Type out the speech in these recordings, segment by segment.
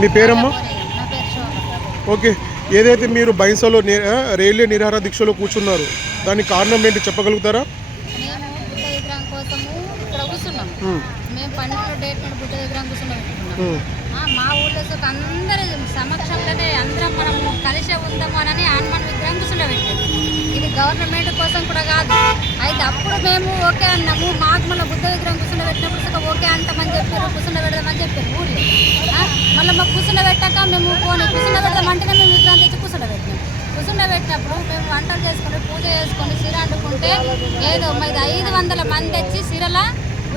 మీ పేరమ్మా? ఓకే. ఏదైతే మీరు బైన్సాలో రైల్వే నిరాహార దీక్షలో కూర్చున్నారు దానికి కారణం ఏంటి చెప్పగలుగుతారా? మేము డేట్ నుండి బుద్ధ విగ్రహం కూర్చున్నాం మా ఊళ్ళో అందరి సమక్షంలోనే అందరం మనం కలిసే ఉందాము అని హనుమాన్ విగ్రహం కూర్చుండబెట్టాం ఇది గవర్నమెంట్ కోసం కూడా కాదు. అయితే అప్పుడు మేము ఓకే అన్నాము. మాకు మళ్ళీ బుద్ధ విగ్రహం కూర్చున్న పెట్టినప్పుడు ఓకే అంటామని చెప్పారు. కూర్చుండబెడదామని చెప్పారు ఊళ్ళో మళ్ళీ మాకు కూర్చుండబెట్టాక మేము పోనీ కూర్చుండబెడదామంటేనే మేము విగ్రహం తెచ్చి కూర్చున్న పెట్టినాం. కూర్చున్న పెట్టినప్పుడు మేము వంటలు చేసుకుని పూజ చేసుకుని సిర అంటుకుంటే ఏదో మరి ఐదు వందల మంది వచ్చి చీరల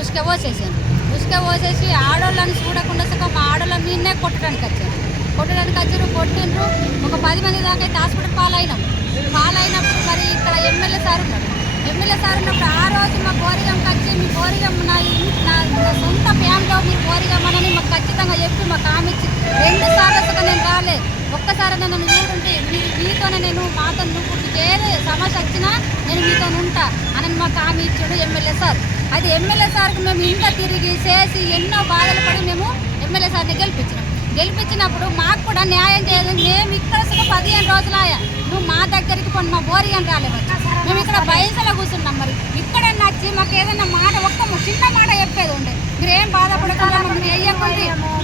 ఉసుక పోసేసాను ఉసుక పోసేసి ఆడోళ్ళని చూడకుండా సగం మా ఆడోళ్ళ మీదనే కొట్టడానికి వచ్చారు కొట్టడానికి వచ్చారు కొట్టిండ్రు. ఒక పది మంది దాకా అయితే హాస్పిటల్ పాలైనాం. పాలైనప్పుడు మరి ఇక్కడ ఎమ్మెల్యే సార్ ఎమ్మెల్యే సార్ ఉన్నప్పుడు ఆ రోజు మా కోరిగంకి వచ్చి మీ కోరిగం నా నా సొంత ఫ్యామిలీలో మీ కోరికమ్మనని మాకు ఖచ్చితంగా చెప్పి మాకు హామీ ఇచ్చి రెండు సార్లు నేను రాలే. ఒక్కసారి నన్ను చూడుంటే మీరు మీతోనే నేను మాతో నువ్వు ఏది సమస్య వచ్చినా నేను మీతో ఉంటా అని మాకు హామీ ఇచ్చాడు ఎమ్మెల్యే సార్. అది ఎమ్మెల్యే సార్కి మేము ఇంత తిరిగి చేసి ఎన్నో బాధలు పడి మేము ఎమ్మెల్యే సార్ని గెలిపించినాం. గెలిపించినప్పుడు మాకు కూడా న్యాయం చేయదు మేము ఇక్కడ పదిహేను పదిహేను ఆయా నువ్వు మా దగ్గరికి పోయి మా బోరిగని రాలేవచ్చు మేము ఇక్కడ బయసలో కూర్చున్నాం మరి. ఇక్కడ నచ్చి మాకు ఏదైనా మాట ఒక్క చిన్న మాట చెప్పేది ఉండే. మీరు ఏం బాధపడకుండా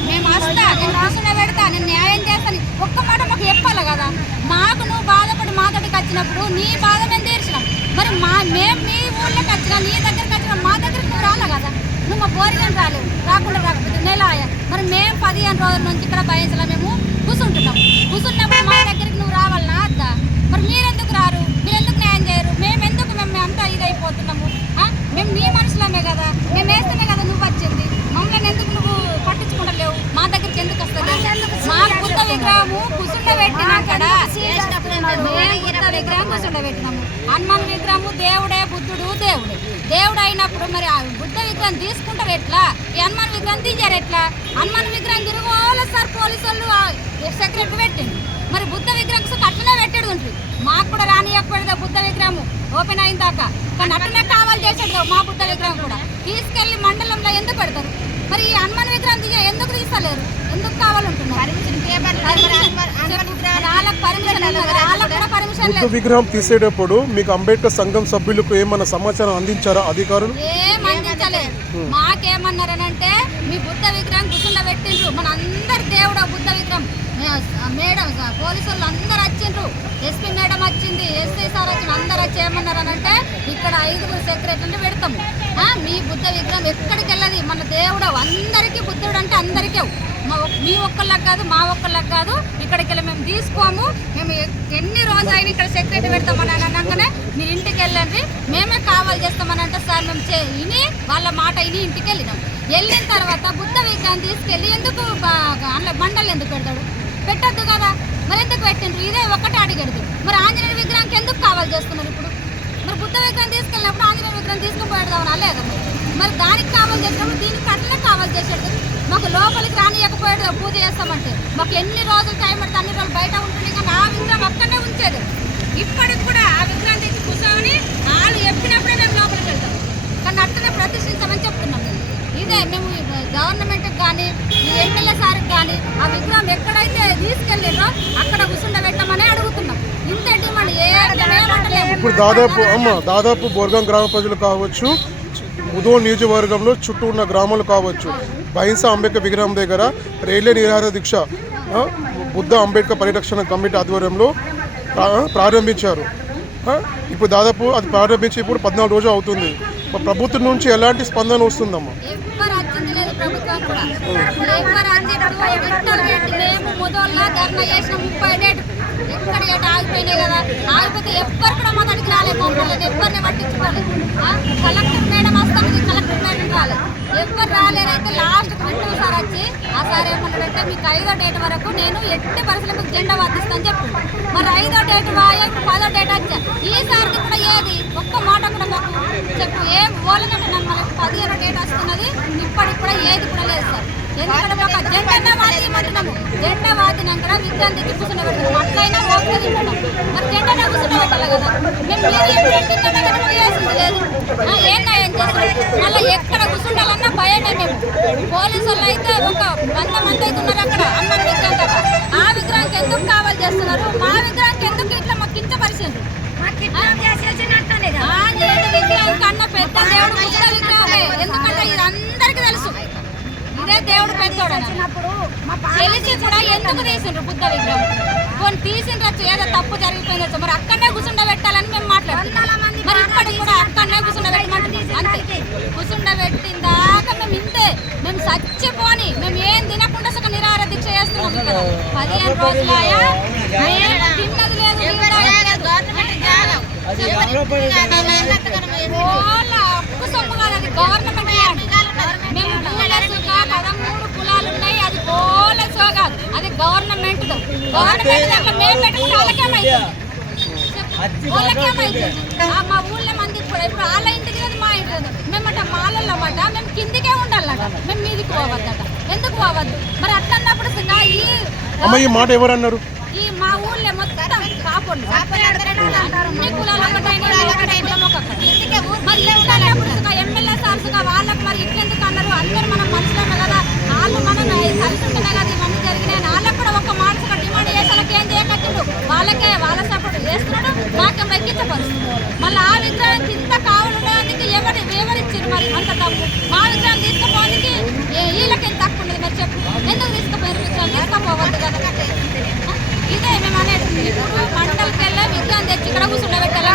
మేము వస్తా నేను కూర్చున్న పెడతా నేను న్యాయం చేస్తాను. ఒక్క మాట మాకు చెప్పాలి కదా. మాకు నువ్వు బాధపడి మా దగ్గరికి వచ్చినప్పుడు నీ బాధ మేము తీర్చినాం. మరి మా మేము మీ ఊళ్ళోకి వచ్చినా నీ దగ్గరికి వచ్చినా మా దగ్గరికి నువ్వు రాలే కదా. నువ్వు మా బోరిగని రాలేవు. రాకుండా రాకపోతే నెల మరి మేము పదిహేను రోజుల నుంచి ఇక్కడ బయసులో మేము కూర్చుంటున్నాం. కూర్చున్నప్పుడు మా దగ్గరికి నువ్వు రావాలనా అద్దా మరి మీరెందుకు రారు మీరెందుకు న్యాయం చేయరు మేము ఎందుకు మేము అంతా ఇదైపోతున్నాము ఆ? మేము నీ మనుషులమే కదా మేము వేస్తేనే కదా నువ్వు వచ్చింది మమ్మల్ని ఎందుకు నువ్వు పట్టించుకుంటలేవు మా దగ్గరికి ఎందుకు వస్తలేవు మా బుద్ధ విగ్రహము కూర్చుండబెట్టిన అక్కడ మేము బుద్ధ విగ్రహం కూర్చుండబెట్టినాము హనుమాన్ విగ్రహము దేవుడే బుద్ధుడు దేవుడే. దేవుడు అయినప్పుడు మరి ఆ బుద్ధ విగ్రహం తీసుకుంటారు ఎట్లా? ఈ హనుమాన్ విగ్రహం తీయరు ఎట్లా? హనుమాన్ విగ్రహం తిరుగుకోవాలి సార్ పోలీసు వాళ్ళు పెట్టింది మరి బుద్ధ విగ్రహం అట్లనే పెట్టాడు ఉంటుంది మాకు కూడా రానియకపోయేది బుద్ధ విగ్రహము. ఓపెన్ అయిన దాకా. కానీ అట్లనే కావాలి చేసేది మా బుద్ధ విగ్రహం కూడా. తీసుకెళ్ళి మండలంలో ఎందుకు పెడతారు? మరి ఈ హనుమాన్ విగ్రహం తీయ ఎందుకు తీస్తలేరు? ఎందుకు కావాలంటున్నారు విగ్రహం తీసేటప్పుడు మీకు అంబేద్కర్ సంఘం సభ్యులకు ఏమన్నా సమాచారం అందించారా అధికారులు? మాకేమన్నారనంటే మీ బుద్ధ విగ్రహం కూర్చుండ పెట్టిండ్రు. మన అందరి దేవుడు బుద్ధ విగ్రహం. మేడం పోలీసు వాళ్ళు అందరు వచ్చిండ్రు. ఎస్పీ మేడం వచ్చింది ఎస్ఐ సార్ వచ్చింది అందరు వచ్చి ఏమన్నారనంటే ఇక్కడ ఐదుగురు సెక్రటరీని పెడతాము. మీ బుద్ధ విగ్రహం ఎక్కడికి వెళ్ళదు. మన దేవుడు అందరికీ బుద్ధుడు అంటే అందరికీ. మీ ఒక్కళ్ళకి కాదు మా ఒక్కళ్ళకి కాదు. ఇక్కడికి వెళ్ళి మేము తీసుకోము. మేము ఎన్ని రోజులు అయినా ఇక్కడ సెక్యూరిటీ పెడతామని అనగానే మీరు ఇంటికి వెళ్ళండి. మేమే కావాలి చేస్తామని అంటే సార్ మేము చే విని వాళ్ళ మాట విని ఇంటికి వెళ్ళినాం. వెళ్ళిన తర్వాత బుద్ధ విగ్రహం తీసుకెళ్ళి ఎందుకు అందులో బండలు ఎందుకు పెడతాడు? పెట్టద్దు కదా. మరి ఎందుకు పెట్టిండ్రు? ఇదే ఒకటి అడిగడదు మరి ఆంజనేయ విగ్రహానికి ఎందుకు కావాలి చేస్తున్నారు ఇప్పుడు? మరి బుద్ధ విగ్రహం తీసుకెళ్ళినప్పుడు ఆంజనేయ విగ్రహం తీసుకుని పోయేద్దామని లేదు. మరి దానికి కావాలి చేసినప్పుడు దీనికి అట్లనే కావాలి చేసేది మాకు లోపలికి రానియకపోయాడు పూజ చేస్తామంటే మాకు ఎన్ని రోజులు టైం పడితే అన్ని రోజులు బయట ఉంటుంది కానీ ఆ విగ్రహం అక్కడనే ఉంచేది. ఇప్పటికి కూడా ఆ విగ్రహం తెచ్చి కూర్చొని వాళ్ళు చెప్పినప్పుడే మేము లోపలికి వెళ్తాం కానీ అట్లనే ప్రతిష్ఠించమని చెప్తున్నాం మేము ఇదే మేము గవర్నమెంట్కి కానీ ఈ ఎమ్మెల్యే సార్కి కానీ ఆ విగ్రహం ఎక్కడైతే తీసుకెళ్ళిండ్రో అక్కడ కూర్చుండబెట్టమని అడుగుతున్నాం ఇంత డిమాండ్ ఏ ఏమంటలేము ఇప్పుడు దాదాపు అమ్మ దాదాపు బోర్గం గ్రామ ప్రజలు కావచ్చు ఉదో నియోజకవర్గంలో చుట్టూ ఉన్న గ్రామాలు కావచ్చు. బహింసా అంబేద్కర్ విగ్రహం దగ్గర రైల్వే నిరాహార దీక్ష బుద్ధ అంబేద్కర్ పరిరక్షణ కమిటీ ఆధ్వర్యంలో ప్రారంభించారు. ఇప్పుడు దాదాపు అది ప్రారంభించి ఇప్పుడు పద్నాలుగు రోజులు అవుతుంది. ప్రభుత్వం నుంచి ఎలాంటి స్పందన వస్తుందమ్మా? ప్రభుత్వం కూడా. మేము మొదల్లో ధర్నా చేసిన ముప్పై డేట్. ఎక్కడ ఏట ఆగిపోయినాయి కదా. ఆగిపోతే ఎవ్వరు కూడా మా రాలేదు మమ్మల్ని ఎవరిని పట్టించుకోలేదు. కలెక్టర్ మేడం వస్తాను కలెక్టర్ మేడం రాలేదు ఎవ్వరు రాలేరైతే లాస్ట్ వింటర్ సార్ వచ్చి ఆ సార్ ఏమన్నాడంటే మీకు ఐదో డేట్ వరకు నేను ఎట్టి పరిస్థితులకు జెండా వాదిస్తాను చెప్పు మరి ఐదో డేట్ వాయే పదో డేట్ వచ్చా? ఈసారికి కూడా ఏది? ఒక్క మాట కూడా మాకు చెప్పు. ఏం ఓలనంటే నన్ను పదిహేను డేట్ వస్తున్నది ఇప్పటికి కూడా ఏది కూడా లేదు సార్. ఎందుకంటే ఒక జెండా వాదిమంటున్నాము జెండా వాదినాక విగ్రహం తెచ్చి కూర్చుని అట్లయినా ఓకే తింటున్నాం. మరి జెండా కదా? మేము మీరు ఎప్పుడు చేసింది లేదు. ఏం న్యాయం మళ్ళీ ఎక్కడ కూర్చుండాలన్నా భయమే మేము. పోలీసు వాళ్ళు అయితే ఒక వంద మంది అయితే ఉన్నారు అక్కడ అమ్మ విగ్రహం కదా. ఆ విగ్రహానికి ఎందుకు కావాలి చేస్తున్నారు? మా విగ్రహానికి ఎందుకు ఇట్లా మాకు కించపరిచిండ్రు ఇదే దేవుడు పెద్దోడు తెలిసి కూడా ఎందుకు తీసిండ్రు బుద్ధ విగ్రహం? కొన్ని తీసిండ్రచ్చు ఏదో తప్పు జరిగిపోయిందచ్చు మరి అక్కడనే కూర్చుండబెట్టాలని మేము మాట్లాడుతున్నాం. మరి ఇప్పటికి కూడా అక్కడనే కూర్చుండబెట్టమంటున్నాం అంతే. కూర్చుండబెట్టిన దాకా మేము ఇంతే. మేము చచ్చిపోని మేము ఏం తినకుండా సగం నిరాహార దీక్ష చేస్తున్నాం ఇక్కడ. పదిహేను రోజులాయా తిన్నది లేదు గవర్నమెంట్. మేము భూలసుగా పదమూడు కులాలు ఉన్నాయి అది భూలసుగా కాదు అది గవర్నమెంట్ గవర్నమెంట్ దాంట్లో మేము పెట్టుకుంటే వాళ్ళకేమైంది వాళ్ళకేమైంది ఆ మా ఊళ్ళో మంది ఇప్పుడు ఇప్పుడు వాళ్ళ ఇంటికి లేదు మా లేదు మేమట మాలల్లో మాట మేము కిందికే ఉండాలట మేము మీదికి పోవద్దట ఎందుకు పోవద్దు మరి అట్లన్నప్పుడు సుగా ఈ అమ్మ ఈ మాట ఎవరు అన్నారు ఈ మా ఊళ్ళో మొత్తం కాపండి అన్ని కులాలు ఒకటైనా. మరి ఇట్లా అన్నప్పుడు సుగా ఎమ్మెల్యే సార్ సుగా వాళ్ళకి మరి ఇట్లెందుకు అన్నారు అందరు మనం మనుషులమే కదా వాళ్ళు మనం కలిసి ఉంటేనే కదా ఇవన్నీ జరిగినాయి వాళ్ళకి కూడా ఒక మాట సుగా డిమాండ్ చేసేలకు చేస్తున్నాడు. వాళ్ళకే వాళ్ళ సపోర్ట్ చేస్తున్నాడు. మాకేం ఎక్కించపరుస్తుంది మళ్ళీ ఆ విగ్రహానికి ఇంత కావడానికి ఎవరి వివరించారు మరి అంత తప్పు మా విగ్రహం తీసుకుపోవడానికి వీళ్ళకి ఎంత తక్కువ ఉండదు మరి చెప్పు. ఎందుకు తీసుకుపోయారు విగ్రహం? తీసుకుపోవద్దు కదా. ఇదే మేము అనేది. ఇప్పుడు మండలికి వెళ్ళి విగ్రహం తెచ్చి ఇక్కడ కూర్చుండబెట్టాలి.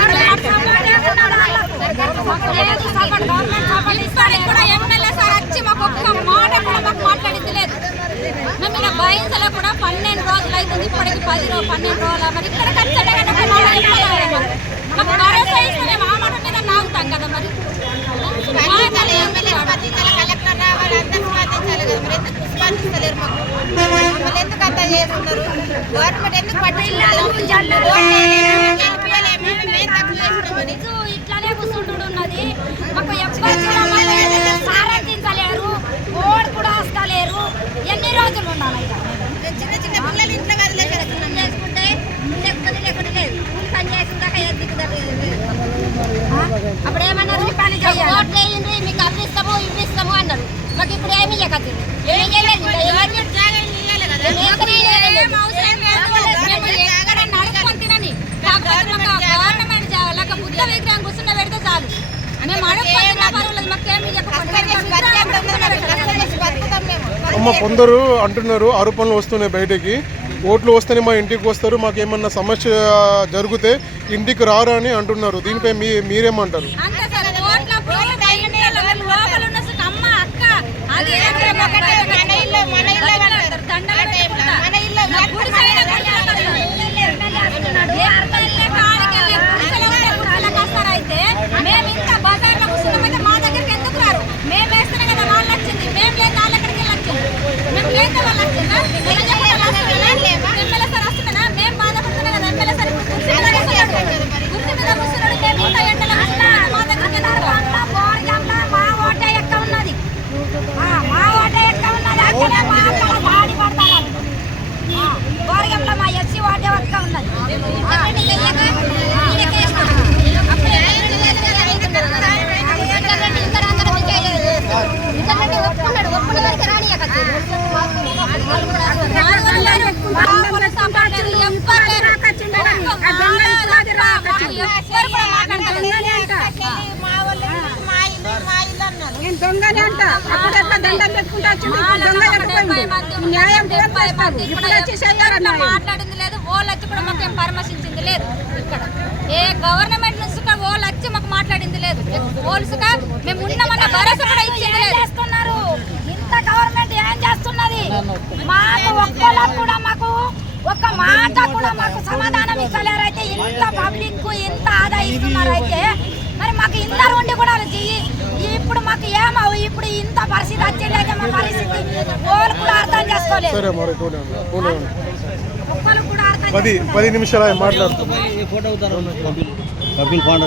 కూడా ఎమ్మెల్యే సార్ వచ్చి మాకు ఒక్క మాట కూడా మాకు మాట్లాడింది లేదు. మేము ఇలా భయంసలో కూడా ఇప్పటికి పది రోజు పన్నెండు రోజులు మరి ఇక్కడ మాకు భరోసా ఇస్తే మేము ఆ మాట మీద నాగుతాం కదా మరి. స్పందించాలి ఎమ్మెల్యే స్పందించాలి కలెక్టర్ రావాలి అందరూ స్పందించాలి కదా మరి ఎందుకు స్పందిస్తలేరు మాకు మమ్మల్ని ఎందుకు అంత చేస్తున్నారు గవర్నమెంట్ ఎందుకు పట్టించుకోలేదు ఇది ఇట్లానే కూర్చుంటుడు ఉన్నది మాకు ఎవ్వరు కూడా మాకు సారథించలేరు ఓడి కూడా వస్తలేరు ఎన్ని రోజులు ఉండాలి ఇక చిన్న చిన్న పిల్లలు ఇంట్లో వదిలేశారు పని చేసుకుంటే లేకపోతే లేకుండా లేదు కూలి పని చేసుకుందాక ఏ దిక్కు లేదు. ఆ? అప్పుడు ఏమన్నారు పని ఓట్లు వేయండి మీకు అవి ఇస్తాము ఇవి ఇస్తాము అన్నారు మాకు ఇప్పుడు ఏమి ఇవ్వకచ్చు ఏమి చేయలేదు ఇంకా ఎవరిని ఏం అవసరం లేదు. మేము ఎక్కడ నడుచుకొని తినని. కాకపోతే మాకు లేక బుద్ధ విగ్రహం కూర్చున్న పెడితే చాలు. మేము అమ్మ కొందరు అంటున్నారు ఆరోపణలు వస్తున్నాయి బయటికి. ఓట్లు వస్తేనే మా ఇంటికి వస్తారు. మాకు ఏమన్నా సమస్య జరిగితే ఇంటికి రారు అని అంటున్నారు. దీనిపై మీ మీరేమంటారు అంతే సార్ ఓట్లప్పుడు ఇంట్లో లోపల ఉన్న సుఖ అమ్మ అక్క అది ఏంటో మాకు బయట మన ఇల్లు మన ఇల్లు అంటారు. దండలు పెట్టుకుంటా. మన ఇల్లు నా గుడి సైడ్ గుడిసెలకు వస్తారు. ఎమ్మెల్యే కాడికి వెళ్ళి గుడిసెలు ఉంటే గుడిసెలకు వస్తారు అయితే మేము ఇంత బజార్లో కూర్చున్నామైతే మా దగ్గరికి ఎందుకు రారు మేము వేస్తేనే కదా వాళ్ళు వచ్చింది మేము లేదు వాళ్ళ ఎక్కడికి వెళ్ళి వచ్చింది మేము లేదా వాళ్ళు వచ్చిందా ఎమ్మెల్యే సార్ వస్తున్నాడా? ఎమ్మెల్యే సార్ వస్తున్నాడా? మేము బాధపడుతున్నాం కదా ఎమ్మెల్యే సార్ ఇప్పుడు కుర్చీ మీద కూర్చున్నాడు. కుర్చీ మీద కూర్చున్నాడు మేము ఇంత ఎండలో కూర్చున్నాం. మా దగ్గరికి ఎందుకు రారు? మా ఓటే ఎక్కువ ఉన్నది ఆ, మా ఓటే ఎక్కువ ఉన్నది అక్కడే మా అక్కడ దాడి పడతారు గోరగంలో మా ఎస్సీ ఓటే ఎక్కువ ఉన్నది ఆ, ఆ, అప్పుడే ఇంటర్నెట్ ఇంకా అందరం చేయలేదు. ఇంటర్నెట్ ఒప్పుకున్నాడు ఒప్పుకున్న వరకు రానియకచ్చు. మా ఊరు సపోర్ట్ లేదు, ఎవ్వరు లేరు. ఒక్క మాలో తప్ప మాకు ఎవ్వరు కూడా మాట్లాడతలేదు. మా వాళ్ళు మా ఇల్లు మా ఇల్లు అన్నారు దొంగనే అంట. అప్పుడు ఎట్లా దండం పెట్టుకుంటా వచ్చింది ఇప్పుడు దొంగ ఎట్టుకోండి న్యాయం ఫోన్ చేస్తారు. ఇప్పుడు వచ్చి చెయ్యాలన్నా మాట్లాడింది లేదు. వాళ్ళు వచ్చి కూడా మాకు ఏం పరామర్శించింది లేదు ఇక్కడ. ఏ గవర్నమెంట్ నుంచి వాళ్ళు వచ్చి మాకు మాట్లాడింది లేదు. పోలీసుగా మేము ఉన్నామన్న భరోసా కూడా ఇచ్చింది లేదు. చేస్తున్నారు? ఇంత గవర్నమెంట్ ఏం చేస్తున్నది? మాకు ఒక్కళ్ళకు కూడా మాకు ఒక్క మాట కూడా మాకు సమాధానం ఇస్తలేరు అయితే ఇంత పబ్లిక్ ఇంత ఆదా ఇస్తున్నారు అయితే మాకు ఇందరు ఉండి కూడా చెయ్యి ఇప్పుడు మాకు ఏమవు? ఇప్పుడు ఇంత పరిస్థితి వచ్చిందైతే మా పరిస్థితి వాళ్ళు కూడా అర్థం చేసుకోలేదు. పది పది నిమిషాలు మాట్లాడుతున్నాం. కపిల్ పాండ.